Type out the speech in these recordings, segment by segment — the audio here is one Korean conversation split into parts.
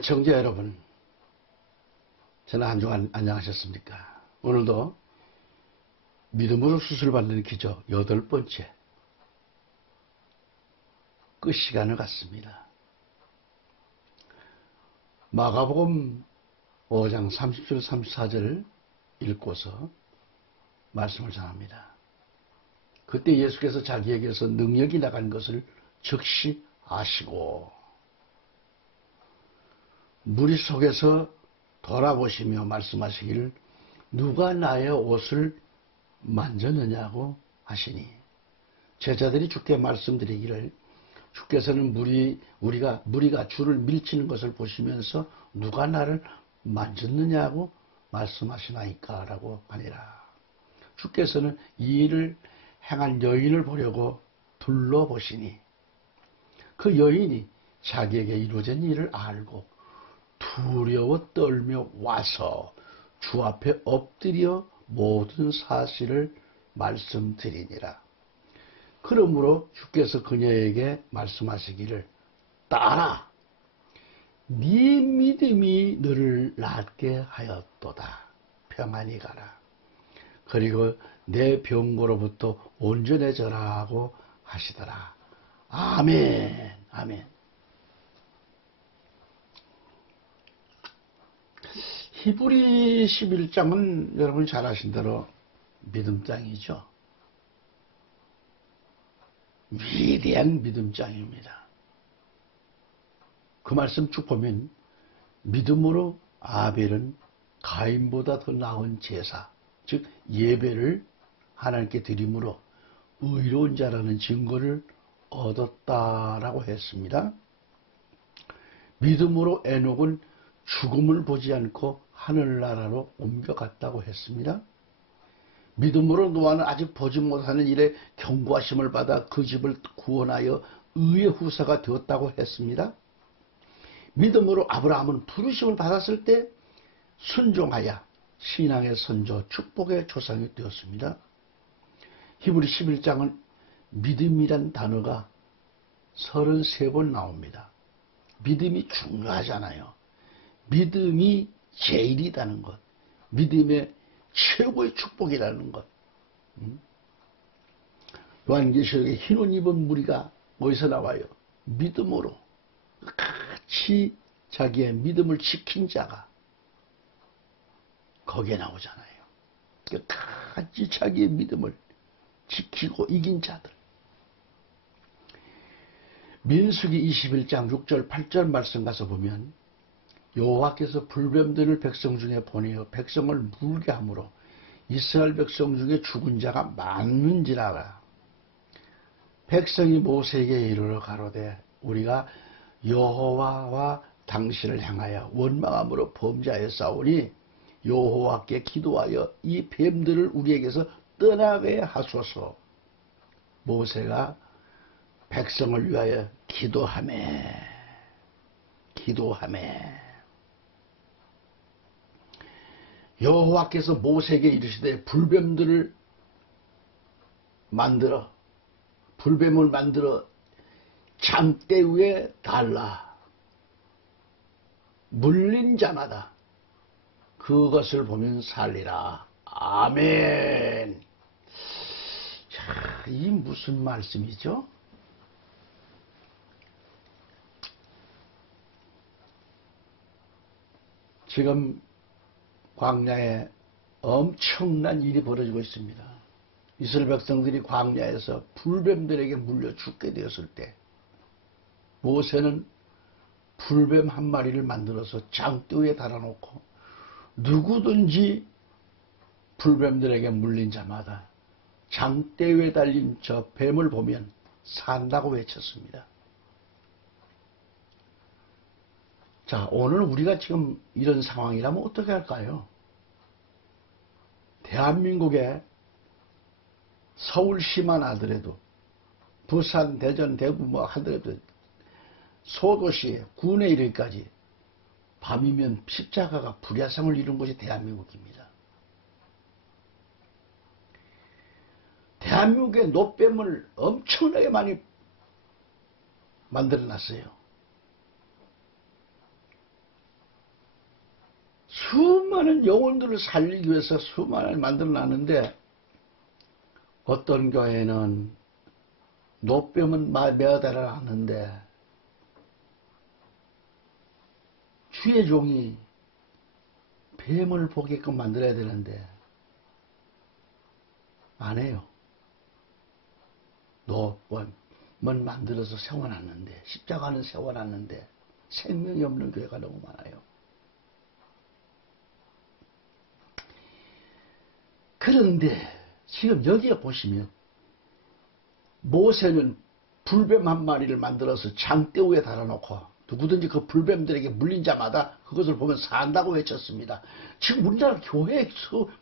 청자 여러분, 저는 한 주간 안녕하셨습니까? 오늘도 믿음으로 수술받는 기적 8번째 끝 시간을 갖습니다. 마가복음 5장 30절 34절 읽고서 말씀을 전합니다. 그때 예수께서 자기에게서 능력이 나간 것을 즉시 아시고 무리 속에서 돌아보시며 말씀하시기를 누가 나의 옷을 만졌느냐고 하시니, 제자들이 주께 말씀드리기를 주께서는 무리가 주를 밀치는 것을 보시면서 누가 나를 만졌느냐고 말씀하시나이까 라고 하니라. 주께서는 이 일을 행한 여인을 보려고 둘러보시니 그 여인이 자기에게 이루어진 일을 알고 두려워 떨며 와서 주 앞에 엎드려 모든 사실을 말씀드리니라. 그러므로 주께서 그녀에게 말씀하시기를 딸아, 네 믿음이 너를 낫게 하였도다. 평안히 가라. 그리고 내 병고로부터 온전해져라고 하시더라. 아멘. 아멘. 히브리 11장은 여러분 잘 아신 대로 믿음장이죠. 위대한 믿음장입니다. 그 말씀 쭉 보면 믿음으로 아벨은 가인보다 더 나은 제사, 즉 예배를 하나님께 드림으로 의로운 자라는 증거를 얻었다라고 했습니다. 믿음으로 에녹은 죽음을 보지 않고 하늘나라로 옮겨갔다고 했습니다. 믿음으로 노아는 아직 보지 못하는 일에 경고하심을 받아 그 집을 구원하여 의의 후사가 되었다고 했습니다. 믿음으로 아브라함은 부르심을 받았을 때 순종하여 신앙의 선조, 축복의 조상이 되었습니다. 히브리 11장은 믿음이란 단어가 33번 나옵니다. 믿음이 중요하잖아요. 믿음이 제일이라는 것, 믿음의 최고의 축복이라는 것. 요한계시록에 흰 옷 입은 무리가 어디서 나와요? 믿음으로 같이 자기의 믿음을 지킨 자가 거기에 나오잖아요. 같이 자기의 믿음을 지키고 이긴 자들. 민수기 21장 6절 8절 말씀 가서 보면 여호와께서 불뱀들을 백성 중에 보내어 백성을 물게 함으로 이스라엘 백성 중에 죽은 자가 많은지라. 백성이 모세에게 이르러 가로되 우리가 여호와와 당신을 향하여 원망함으로 범죄하였사오니 여호와께 기도하여 이 뱀들을 우리에게서 떠나게 하소서. 모세가 백성을 위하여 기도하매 여호와께서 모세에게 이르시되 불뱀을 만들어 장대 위에 달라. 물린 자마다 그것을 보면 살리라. 아멘. 자, 이 무슨 말씀이죠? 지금 광야에 엄청난 일이 벌어지고 있습니다. 이스라엘 백성들이 광야에서 불뱀들에게 물려 죽게 되었을 때 모세는 불뱀 한 마리를 만들어서 장대 위에 달아놓고 누구든지 불뱀들에게 물린 자마다 장대 위에 달린 저 뱀을 보면 산다고 외쳤습니다. 자, 오늘 우리가 지금 이런 상황이라면 어떻게 할까요? 대한민국에 서울시만 하더라도 부산, 대전, 대구 뭐 하더라도 소도시에 군에 이르기까지 밤이면 십자가가 불야성을 이룬 곳이 대한민국입니다. 대한민국의 노뱀을 엄청나게 많이 만들어놨어요. 수많은 영혼들을 살리기 위해서 수많은 만들어놨는데 어떤 교회는 노뱀은 매어달아 놨는데 주의 종이 뱀을 보게끔 만들어야 되는데 안 해요. 노뱀은 만들어서 세워놨는데 십자가는 세워놨는데 생명이 없는 교회가 너무 많아요. 그런데 지금 여기에 보시면 모세는 불뱀 한 마리를 만들어서 장대 위에 달아놓고 누구든지 그 불뱀들에게 물린 자마다 그것을 보면 산다고 외쳤습니다. 지금 우리나라 교회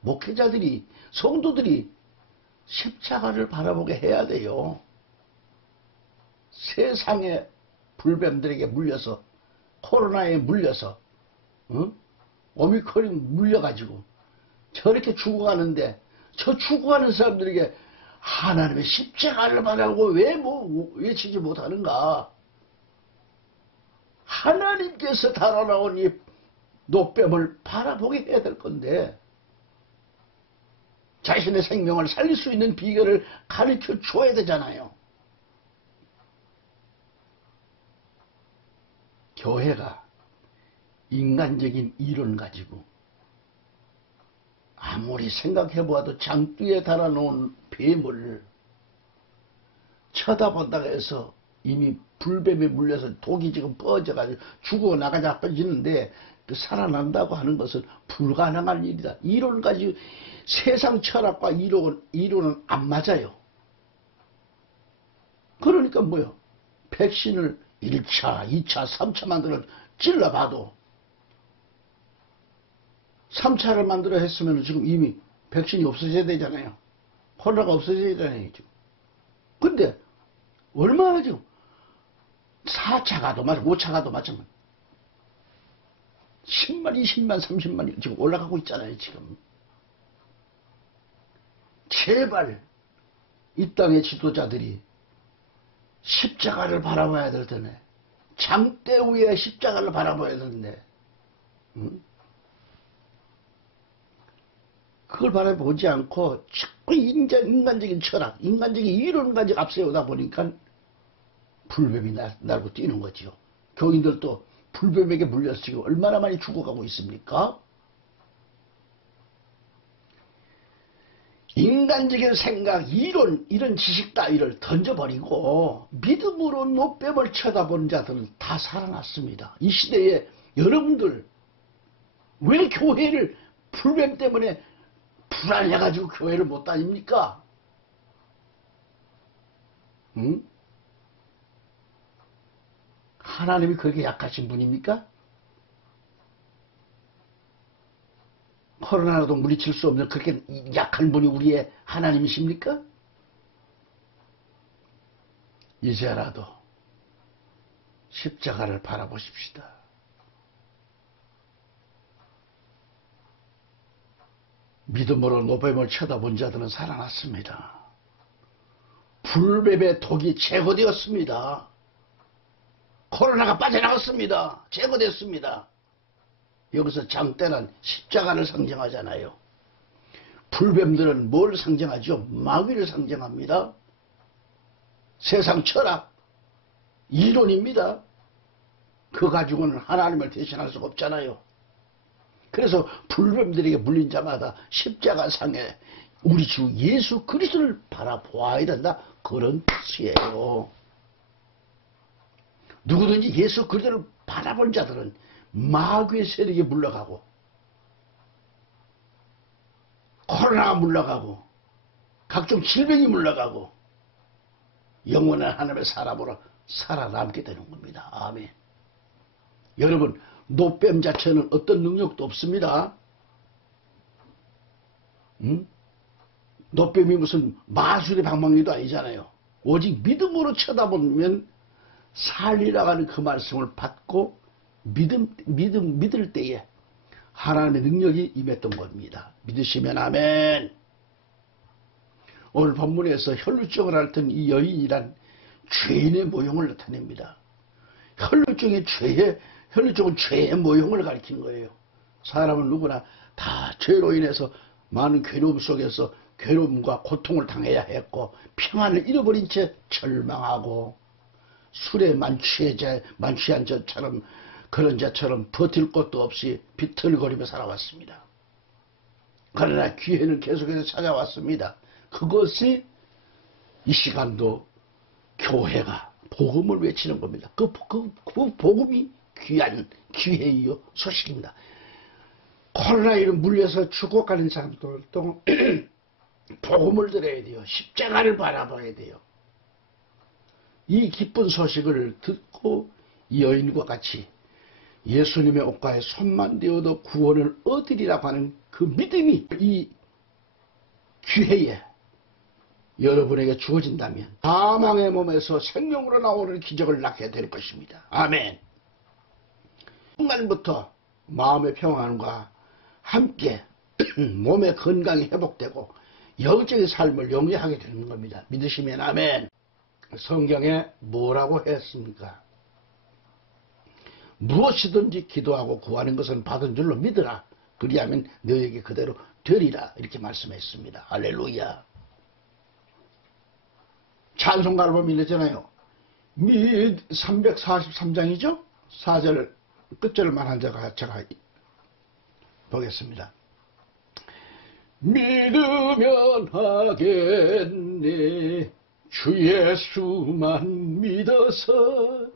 목회자들이 성도들이 십자가를 바라보게 해야 돼요. 세상의 불뱀들에게 물려서 코로나에 물려서 오미크론이 물려가지고 저렇게 죽어가는데 저 죽어가는 사람들에게 하나님의 십자가를 바라고 왜 외치지 못하는가? 하나님께서 달아나온 이 노뱀을 바라보게 해야 될 건데 자신의 생명을 살릴 수 있는 비결을 가르쳐 줘야 되잖아요. 교회가 인간적인 이론 가지고 아무리 생각해보아도 장뒤에 달아놓은 뱀을 쳐다본다고 해서 이미 불뱀에 물려서 독이 지금 퍼져가지고 죽어나가자 빠지는데 살아난다고 하는 것은 불가능한 일이다. 이론 가지고 세상 철학과 이론은 안 맞아요. 그러니까 뭐요? 백신을 1차, 2차, 3차 만들어 찔러봐도 3차를 만들어 했으면 지금 이미 백신이 없어져야 되잖아요. 코로나가 없어져야 되잖아요. 지금. 근데 얼마나 지금 4차 가도 마찬가지, 5차 가도 마찬가지. 10만, 20만, 30만이 지금 올라가고 있잖아요. 지금. 제발 이 땅의 지도자들이 십자가를 바라봐야 될 텐데 장대 위에 십자가를 바라봐야 되는데 그걸 바라보지 않고 자꾸 인간적인 철학, 인간적인 이론 가지고 앞세우다 보니까 불뱀이 날고 뛰는 거죠. 교인들도 불뱀에게 물려서 지금 얼마나 많이 죽어가고 있습니까? 인간적인 생각, 이론, 이런 지식 따위를 던져버리고 믿음으로 노뱀을 쳐다보는 자들은 다 살아났습니다. 이 시대에 여러분들 왜 교회를 불뱀 때문에 불안해가지고 교회를 못 다닙니까? 응? 하나님이 그렇게 약하신 분입니까? 코로나라도 물리칠 수 없는 그렇게 약한 분이 우리의 하나님이십니까? 이제라도 십자가를 바라보십시다. 믿음으로 노뱀을 쳐다본 자들은 살아났습니다. 불뱀의 독이 제거되었습니다. 코로나가 빠져나갔습니다. 제거됐습니다. 여기서 장대는 십자가를 상징하잖아요. 불뱀들은 뭘 상징하죠? 마귀를 상징합니다. 세상 철학, 이론입니다. 그거 가지고는 하나님을 대신할 수가 없잖아요. 그래서 불뱀들에게 물린 자마다 십자가 상에 우리 주 예수 그리스도를 바라보아야 된다. 그런 뜻이에요. 누구든지 예수 그리스도를 바라본 자들은 마귀의 세력이 물러가고 코로나가 물러가고 각종 질병이 물러가고 영원한 하나님의 사람으로 살아남게 되는 겁니다. 아멘. 여러분, 노뱀 자체는 어떤 능력도 없습니다. 노뱀이 무슨 마술의 방망이도 아니잖아요. 오직 믿음으로 쳐다보면 살리라고 하는 그 말씀을 받고 믿을 때에 하나님의 능력이 임했던 겁니다. 믿으시면 아멘. 오늘 본문에서 혈루증을 앓던 이 여인이란 죄인의 모형을 나타냅니다. 혈루증은 죄의 모형을 가리킨 거예요. 사람은 누구나 다 죄로 인해서 많은 괴로움 속에서 괴로움과 고통을 당해야 했고 평안을 잃어버린 채 절망하고 술에 만취한 저처럼 그런 자처럼 버틸 것도 없이 비틀거리며 살아왔습니다. 그러나 기회는 계속해서 찾아왔습니다. 그것이 이 시간도 교회가 복음을 외치는 겁니다. 그 복음이 귀한 기회이요 소식입니다. 코로나19로 물려서 죽어가는 사람들도 복음을 들어야 돼요. 십자가를 바라봐야 돼요. 이 기쁜 소식을 듣고 이 여인과 같이 예수님의 옷가에 손만 대어도 구원을 얻으리라고 하는 그 믿음이 이 기회에 여러분에게 주어진다면 사망의 몸에서 생명으로 나오는 기적을 낳게 될 것입니다. 아멘. 순간부터 마음의 평안과 함께 몸의 건강이 회복되고 영적인 삶을 영위하게 되는 겁니다. 믿으시면 아멘. 성경에 뭐라고 했습니까? 무엇이든지 기도하고 구하는 것은 받은 줄로 믿으라. 그리하면 너에게 그대로 되리라. 이렇게 말씀했습니다. 할렐루야. 찬송가를 보면 이랬잖아요. 343장이죠? 4절 끝절만 한 제가 보겠습니다. 믿으면 하겠네. 주 예수만 믿어서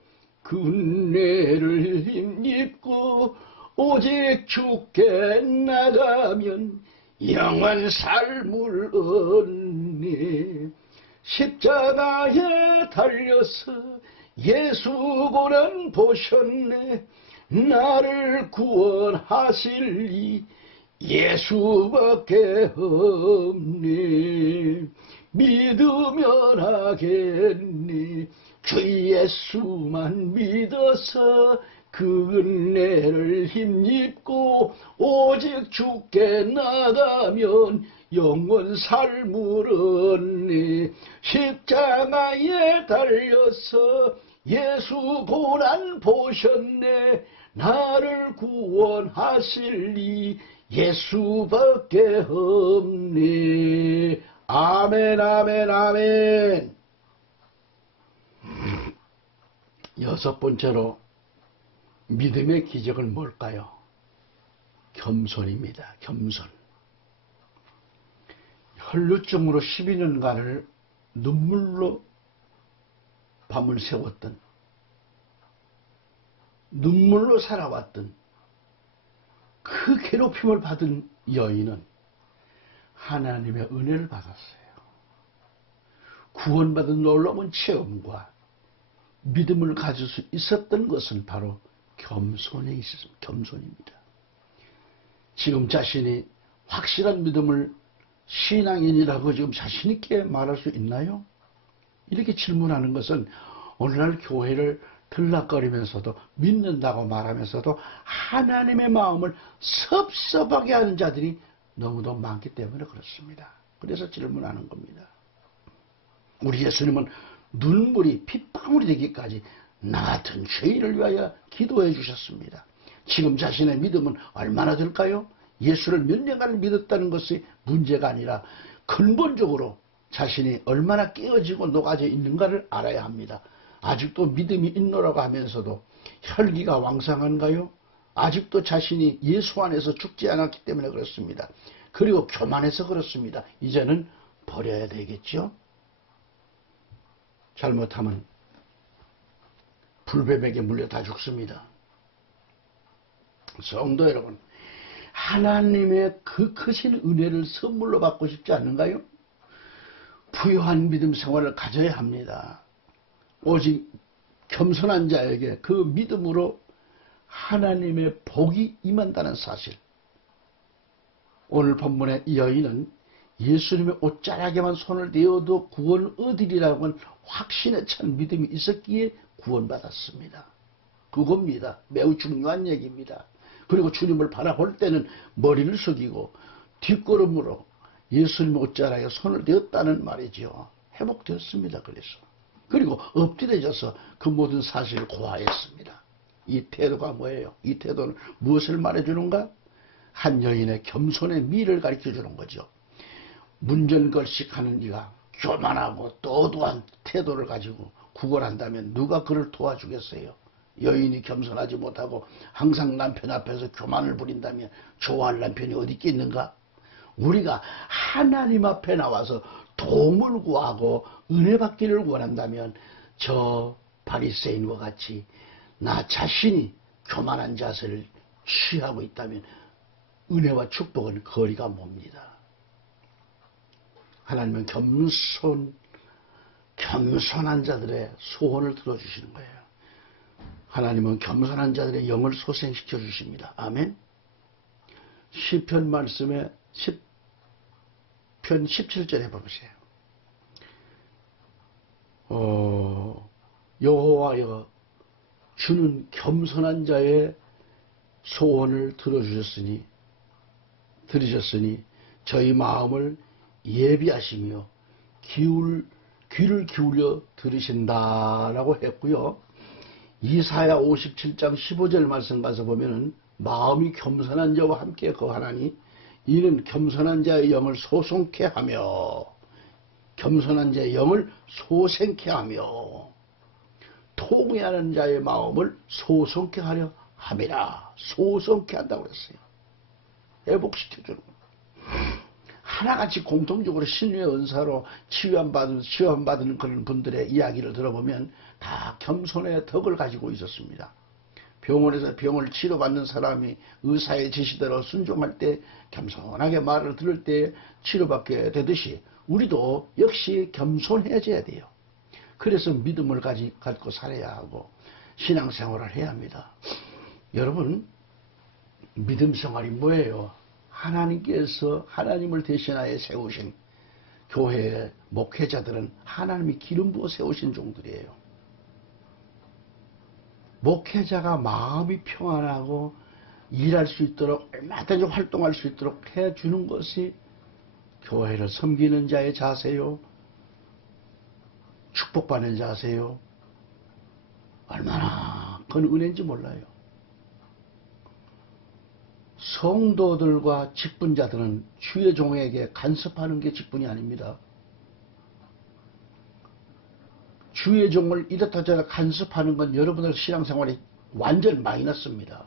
그 은혜를 힘입고 오직 주께 나가면 영원 삶을 얻네. 십자가에 달려서 예수 고난 보셨네. 나를 구원하실 이 예수밖에 없네. 믿으면 하겠네. 주 예수만 믿어서 그 은혜를 힘입고 오직 주께 나가면 영원 삶을 얻네. 십자가에 달려서 예수 고난 보셨네. 나를 구원하실 이 예수밖에 없네. 아멘 아멘 아멘. 여섯 번째로 믿음의 기적은 뭘까요? 겸손입니다. 겸손. 혈루증으로 12년간을 눈물로 밤을 새웠던, 눈물로 살아왔던 그 괴롭힘을 받은 여인은 하나님의 은혜를 받았어요. 구원받은 놀라운 체험과 믿음을 가질 수 있었던 것은 바로 겸손에 있었습니다. 겸손입니다. 지금 자신이 확실한 믿음을 신앙인이라고 지금 자신있게 말할 수 있나요? 이렇게 질문하는 것은 오늘날 교회를 들락거리면서도 믿는다고 말하면서도 하나님의 마음을 섭섭하게 하는 자들이 너무도 많기 때문에 그렇습니다. 그래서 질문하는 겁니다. 우리 예수님은 눈물이 핏방울이 되기까지 나 같은 죄인을 위하여 기도해 주셨습니다. 지금 자신의 믿음은 얼마나 될까요? 예수를 몇 년간 믿었다는 것이 문제가 아니라 근본적으로 자신이 얼마나 깨어지고 녹아져 있는가를 알아야 합니다. 아직도 믿음이 있노라고 하면서도 혈기가 왕성한가요? 아직도 자신이 예수 안에서 죽지 않았기 때문에 그렇습니다. 그리고 교만해서 그렇습니다. 이제는 버려야 되겠죠? 잘못하면 불뱀에게 물려 다 죽습니다. 성도 여러분, 하나님의 그 크신 은혜를 선물로 받고 싶지 않는가요? 부유한 믿음 생활을 가져야 합니다. 오직 겸손한 자에게 그 믿음으로 하나님의 복이 임한다는 사실. 오늘 본문의 이 여인은 예수님의 옷자락에만 손을 대어도 구원을 얻으리라고 하는 확신에 찬 믿음이 있었기에 구원받았습니다. 그겁니다. 매우 중요한 얘기입니다. 그리고 주님을 바라볼 때는 머리를 숙이고 뒷걸음으로 예수님의 옷자락에 손을 대었다는 말이죠. 회복되었습니다. 그리고 엎드려져서 그 모든 사실을 고하였습니다. 이 태도가 뭐예요? 이 태도는 무엇을 말해주는가? 한 여인의 겸손의 미를 가르쳐 주는 거죠. 문전걸식 하는 이가 교만하고 또도한 태도를 가지고 구걸한다면 누가 그를 도와주겠어요? 여인이 겸손하지 못하고 항상 남편 앞에서 교만을 부린다면 좋아할 남편이 어디 있겠는가? 우리가 하나님 앞에 나와서 도움을 구하고 은혜 받기를 원한다면 저 바리새인과 같이 나 자신이 교만한 자세를 취하고 있다면 은혜와 축복은 거리가 멉니다. 하나님은 겸손한 자들의 소원을 들어주시는 거예요. 하나님은 겸손한 자들의 영을 소생시켜 주십니다. 아멘. 시편 말씀에 10편 17절에 보세요. 여호와여 주는 겸손한 자의 소원을 들으셨으니 저희 마음을 예비하시며 귀를 기울여 들으신다라고 했고요. 이사야 57장 15절 말씀 가서 보면은 마음이 겸손한 자와 함께 거하나니 이는 겸손한 자의 영을 소송케 하며 겸손한 자의 영을 소생케 하며 통회하는 자의 마음을 소송케 하려 함이라. 소송케 한다고 그랬어요. 회복시켜주는 거예요. 하나같이 공통적으로 신유의 은사로 치유받은 그런 분들의 이야기를 들어보면 다 겸손의 덕을 가지고 있었습니다. 병원에서 병을 치료받는 사람이 의사의 지시대로 순종할 때 겸손하게 말을 들을 때 치료받게 되듯이 우리도 역시 겸손해져야 돼요. 그래서 믿음을 갖고 살아야 하고 신앙생활을 해야 합니다. 여러분, 믿음 생활이 뭐예요? 하나님께서 하나님을 대신하여 세우신 교회의 목회자들은 하나님이 기름 부어 세우신 종들이에요. 목회자가 마음이 평안하고 일할 수 있도록 얼마든지 활동할 수 있도록 해주는 것이 교회를 섬기는 자의 자세요. 축복받는 자세요. 얼마나 큰 은혜인지 몰라요. 성도들과 직분자들은 주의 종에게 간섭하는 게 직분이 아닙니다. 주의 종을 이렇다 저렇다 간섭하는 건 여러분들 신앙생활이 완전 마이너스입니다.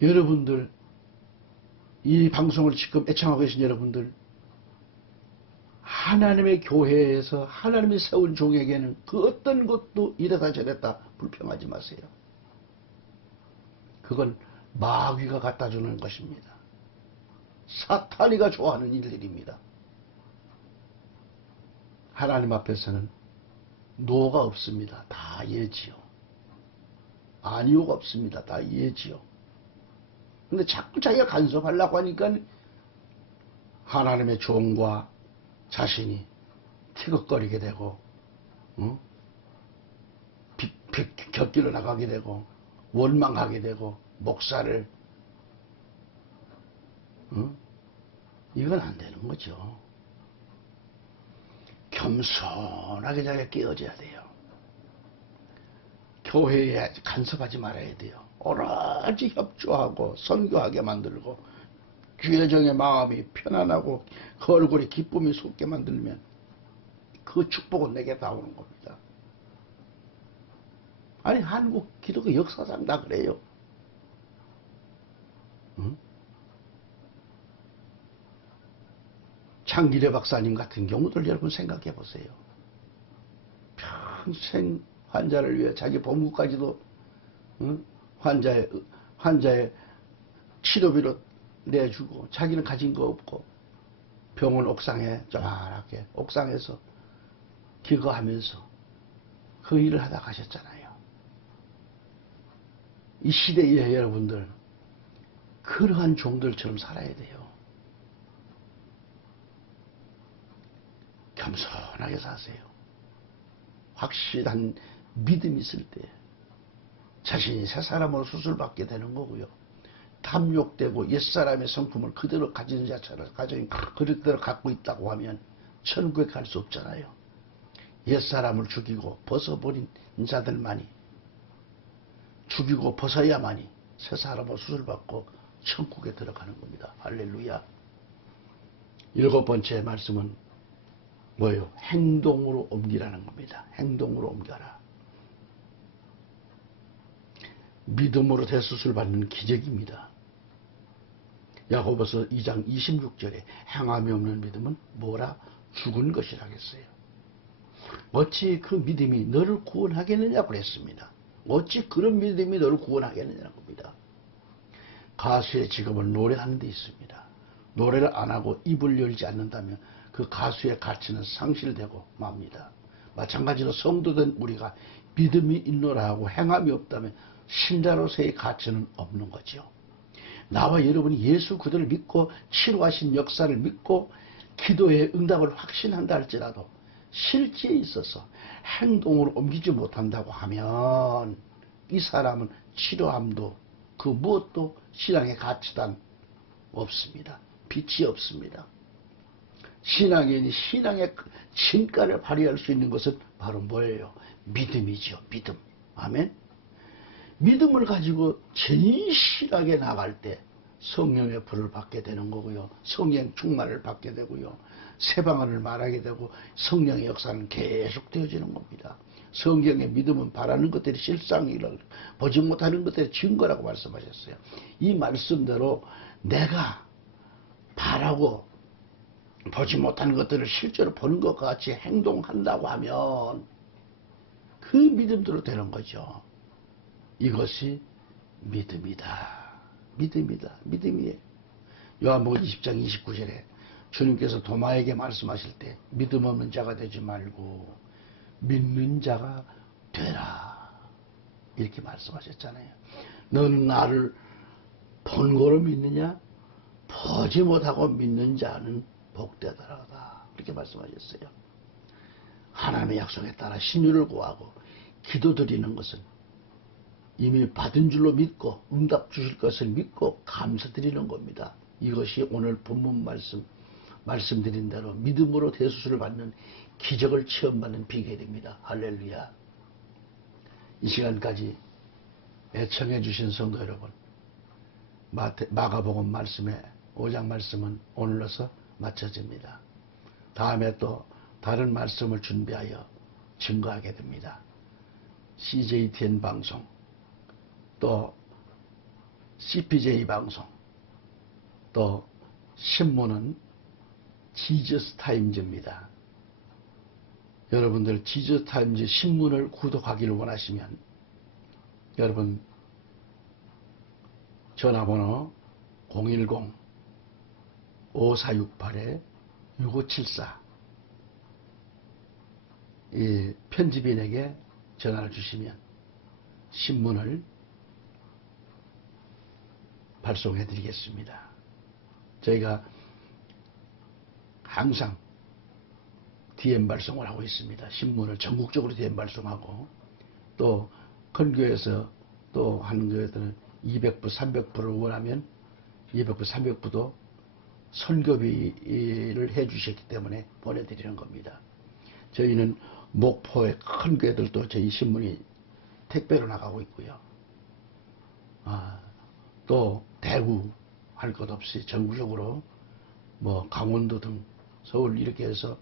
여러분들, 이 방송을 지금 애청하고 계신 여러분들, 하나님의 교회에서 하나님이 세운 종에게는 그 어떤 것도 이래다 저랬다 불평하지 마세요. 그건 마귀가 갖다 주는 것입니다. 사탄이가 좋아하는 일들입니다. 하나님 앞에서는 노가 없습니다. 다 예지요. 아니오가 없습니다. 다 예지요. 근데 자꾸 자기가 간섭하려고 하니까 하나님의 종과 자신이 티격거리게 되고 곁길로 나가게 되고 원망하게 되고 목사를 이건 안 되는 거죠. 겸손하게 자기가 깨어져야 돼요. 교회에 간섭하지 말아야 돼요. 오로지 협조하고 선교하게 만들고 주의 종의 마음이 편안하고 그 얼굴에 기쁨이 솟게 만들면 그 축복은 내게 다 오는 겁니다. 아니 한국 기독교 역사상 다 그래요. 장기래 박사님 같은 경우들 여러분 생각해 보세요. 평생 환자를 위해 자기 보험까지도 환자의 치료비로 내주고 자기는 가진 거 없고 병원 옥상에 조만하게 옥상에서 기거하면서 그 일을 하다 가셨잖아요. 이 시대에 여러분들 그러한 종들처럼 살아야 돼요. 겸손하게 사세요. 확실한 믿음이 있을 때 자신이 새 사람으로 수술받게 되는 거고요. 탐욕되고 옛사람의 성품을 그대로 가진 자처럼 그대로 갖고 있다고 하면 천국에 갈 수 없잖아요. 옛사람을 죽이고 벗어버린 자들만이 죽이고 벗어야만이 새 사람으로 수술받고 천국에 들어가는 겁니다. 할렐루야. 7번째 말씀은 뭐예요? 행동으로 옮기라는 겁니다. 행동으로 옮겨라. 믿음으로 대수술 받는 기적입니다. 야고보서 2장 26절에 행함이 없는 믿음은 뭐라? 죽은 것이라겠어요. 어찌 그 믿음이 너를 구원하겠느냐고 그랬습니다. 어찌 그런 믿음이 너를 구원하겠느냐는 겁니다. 가수의 직업은 노래하는 데 있습니다. 노래를 안 하고 입을 열지 않는다면 그 가수의 가치는 상실되고 맙니다. 마찬가지로 성도된 우리가 믿음이 있노라 하고 행함이 없다면 신자로서의 가치는 없는 거죠. 나와 여러분이 예수 그들을 믿고 치료하신 역사를 믿고 기도의 응답을 확신한다 할지라도 실제에 있어서 행동으로 옮기지 못한다고 하면 이 사람은 치료함도 그 무엇도 신앙의 가치단 없습니다. 빛이 없습니다. 신앙인이 신앙의 진가를 발휘할 수 있는 것은 바로 뭐예요? 믿음이죠. 믿음. 아멘. 믿음을 가지고 진실하게 나갈 때 성령의 불을 받게 되는 거고요. 성령 충만을 받게 되고요. 새 방언을 말하게 되고 성령의 역사는 계속 되어지는 겁니다. 성경의 믿음은 바라는 것들이 실상이라고 보지 못하는 것들이 증거라고 말씀하셨어요. 이 말씀대로 내가 바라고 보지 못하는 것들을 실제로 보는 것과 같이 행동한다고 하면 그 믿음대로 되는 거죠. 이것이 믿음이다. 믿음이다. 믿음이에요. 요한복음 20장 29절에 주님께서 도마에게 말씀하실 때 믿음 없는 자가 되지 말고 믿는 자가 되라. 이렇게 말씀하셨잖아요. 너는 나를 본 거로 믿느냐? 보지 못하고 믿는 자는 복되더라다. 이렇게 말씀하셨어요. 하나님의 약속에 따라 신유를 구하고 기도드리는 것은 이미 받은 줄로 믿고 응답 주실 것을 믿고 감사드리는 겁니다. 이것이 오늘 본문 말씀드린 대로 믿음으로 대수술을 받는 기적을 체험받는 비결입니다. 할렐루야. 이 시간까지 애청해 주신 성도 여러분, 마가복음 말씀의 5장 말씀은 오늘로서 마쳐집니다. 다음에 또 다른 말씀을 준비하여 증거하게 됩니다. CJTN 방송, 또 CPJ 방송, 또 신문은 지저스타임즈입니다. 여러분들 지저스타임즈 신문을 구독하기를 원하시면 여러분 전화번호 010-5468-6574 이 편집인에게 전화를 주시면 신문을 발송해 드리겠습니다. 저희가 항상 DM 발송을 하고 있습니다. 신문을 전국적으로 DM 발송하고 또 큰 교회에서 또 하는 교회들은 200부, 300부를 원하면 200부, 300부도 선교비를 해주셨기 때문에 보내드리는 겁니다. 저희는 목포의 큰 교회들도 저희 신문이 택배로 나가고 있고요. 또 대구 할 것 없이 전국적으로 뭐 강원도 등 서울 이렇게 해서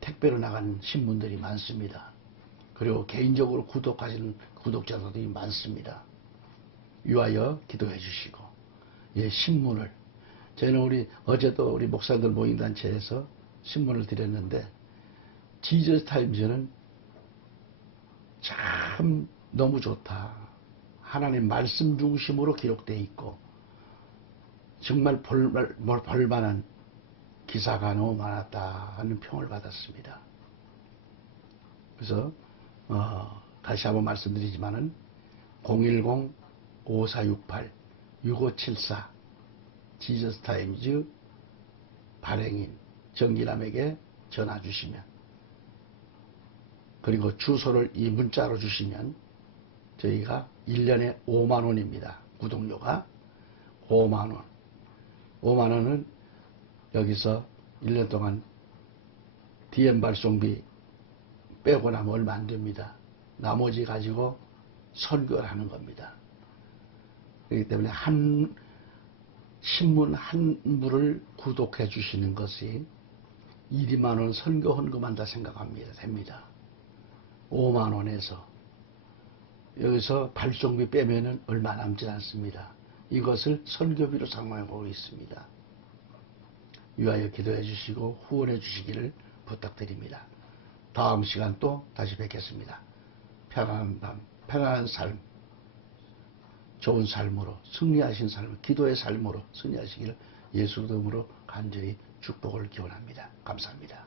택배로 나가는 신문들이 많습니다. 그리고 개인적으로 구독하시는 구독자들이 많습니다. 위하여 기도해 주시고, 예, 신문을 저희는 어제도 우리 목사들 모임 단체에서 신문을 드렸는데 지저스타임즈는 참 너무 좋다. 하나님 말씀 중심으로 기록되어 있고 정말 볼만한 기사가 너무 많았다 하는 평을 받았습니다. 그래서 다시 한번 말씀드리지만은 010-5468-6574 지저스타임즈 발행인 정기남에게 전화 주시면, 그리고 주소를 이 문자로 주시면 저희가 1년에 5만원입니다. 구독료가 5만원. 5만원은 여기서 1년 동안 DM 발송비 빼고 나면 얼마 안 됩니다. 나머지 가지고 선교를 하는 겁니다. 그렇기 때문에 한 신문 한 부를 구독해 주시는 것이 1~2만 원 선교 헌금한다 생각합니다. 됩니다. 5만 원에서 여기서 발송비 빼면은 얼마 남지 않습니다. 이것을 선교비로 사용하고 있습니다. 위하여 기도해 주시고 후원해 주시기를 부탁드립니다. 다음 시간 또 다시 뵙겠습니다. 편안한 밤, 편안한 삶, 좋은 삶으로 승리하신 삶, 기도의 삶으로 승리하시기를 예수 이름으로 간절히 축복을 기원합니다. 감사합니다.